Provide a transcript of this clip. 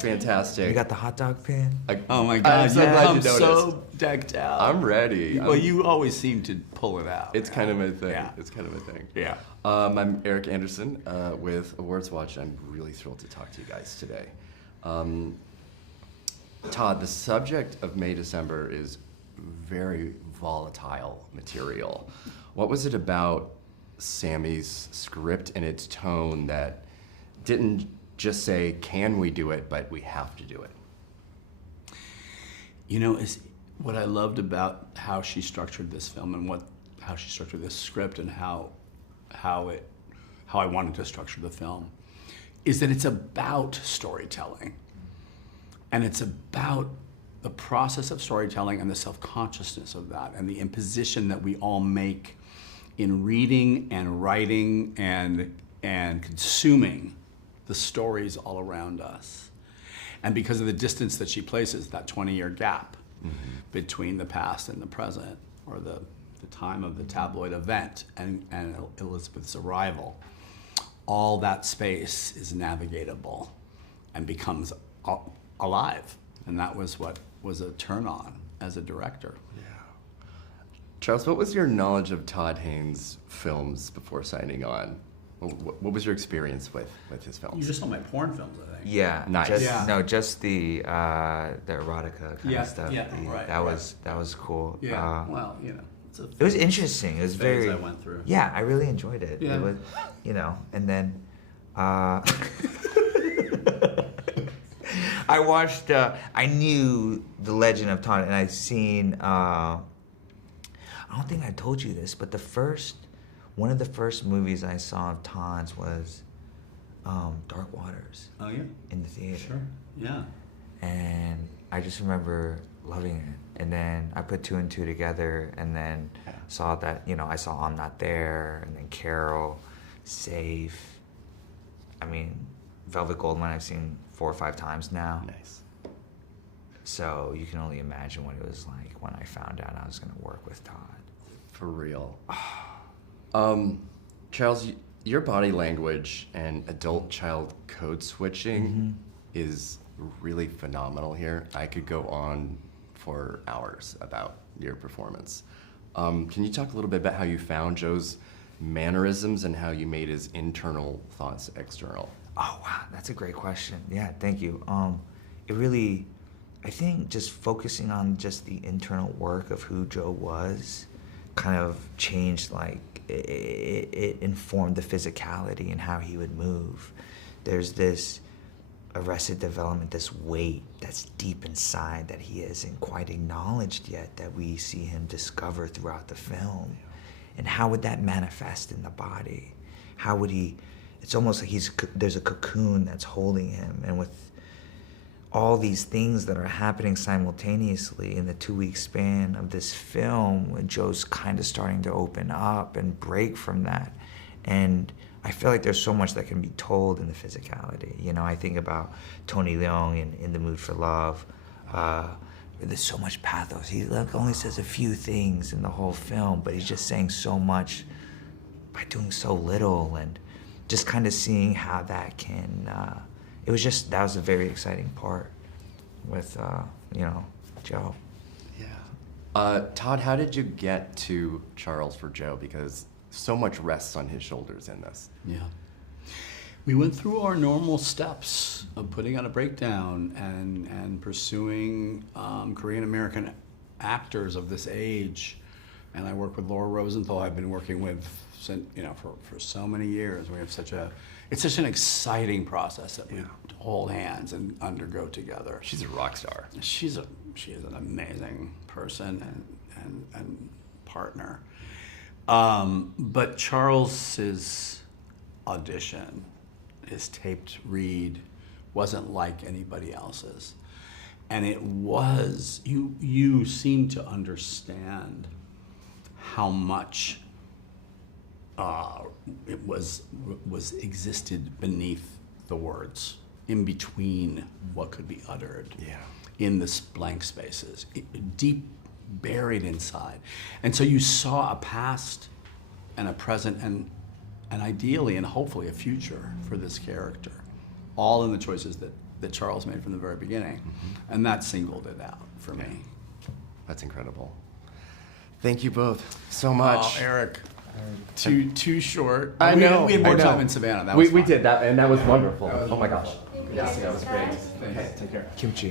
Fantastic. You got the hot dog pan? Oh my God! I'm so glad you noticed. so decked out. I'm ready. Well, you always seem to pull it out. It's kind of my thing. Yeah. It's kind of my thing. Yeah. I'm Eric Anderson with Awards Watch. I'm really thrilled to talk to you guys today. Todd, the subject of May December is very volatile material. What was it about Sammy's script and its tone that didn't just say, can we do it, but we have to do it? You know, what I loved about how she structured this film and how she structured this script and how I wanted to structure the film is that it's about storytelling. And it's about the process of storytelling and the self-consciousness of that and the imposition that we all make in reading and writing and consuming the stories all around us. And because of the distance that she places, that 20-year gap between the past and the present, or the time of the tabloid event and Elizabeth's arrival, all that space is navigatable and becomes alive. And that was what was a turn on as a director. Yeah. Charles, what was your knowledge of Todd Haynes' films before signing on? What was your experience with his films? You just saw my porn films, I think. Yeah, Nice. No, just the erotica kind of stuff. Yeah, right. That was cool. Yeah. Well, you know, it was interesting. It was very. I went through. Yeah, I really enjoyed it. Yeah. It was, and then. I watched. I knew the Legend of Todd, and I'd seen. I don't think I told you this, but one of the first movies I saw of Todd's was Dark Waters. Oh yeah. In the theater. Sure. Yeah. And I just remember loving it. And then I put two and two together, and then saw that I saw I'm Not There, and then Carol, Safe. I mean, Velvet Goldmine I've seen 4 or 5 times now. Nice. So you can only imagine what it was like when I found out I was going to work with Todd. For real. Charles, your body language and adult-child code switching is really phenomenal here. I could go on for hours about your performance. Can you talk a little bit about how you found Joe's mannerisms and how you made his internal thoughts external? Oh, wow, that's a great question. Yeah, thank you. It really, I think just focusing on just the internal work of who Joe was kind of changed, it informed the physicality and how he would move. There's this Arrested Development, this weight that's deep inside that he isn't quite acknowledged yet, that we see him discover throughout the film. And how would that manifest in the body? How would he, it's almost like there's a cocoon that's holding him, and with all these things that are happening simultaneously in the 2-week span of this film, when Joe's kind of starting to open up and break from that. And I feel like there's so much that can be told in the physicality. I think about Tony Leung in The Mood for Love. There's so much pathos. He only says a few things in the whole film, but he's just saying so much by doing so little, and just kind of seeing how that can, that was a very exciting part with, Joe. Yeah. Todd, how did you get to Charles for Joe? Because so much rests on his shoulders in this. Yeah. We went through our normal steps of putting on a breakdown and pursuing Korean American actors of this age. And I work with Laura Rosenthal. I've been working with, for so many years. We have it's such an exciting process that we hold hands and undergo together. She's a rock star. She is an amazing person and partner. But Charles's audition, his taped read, wasn't like anybody else's. And it was, you seem to understand how much it was existed beneath the words, in between what could be uttered, in the blank spaces, deep buried inside. And so you saw a past and a present and ideally and hopefully a future for this character, all in the choices that Charles made from the very beginning. And that singled it out for me. That's incredible. Thank you both so much. Oh, Eric, too short. I know. We had more I know. time in Savannah. That was We fun. did that, and that was wonderful. Oh my gosh. Yes, that was great. Thanks. Take care. Kimchi.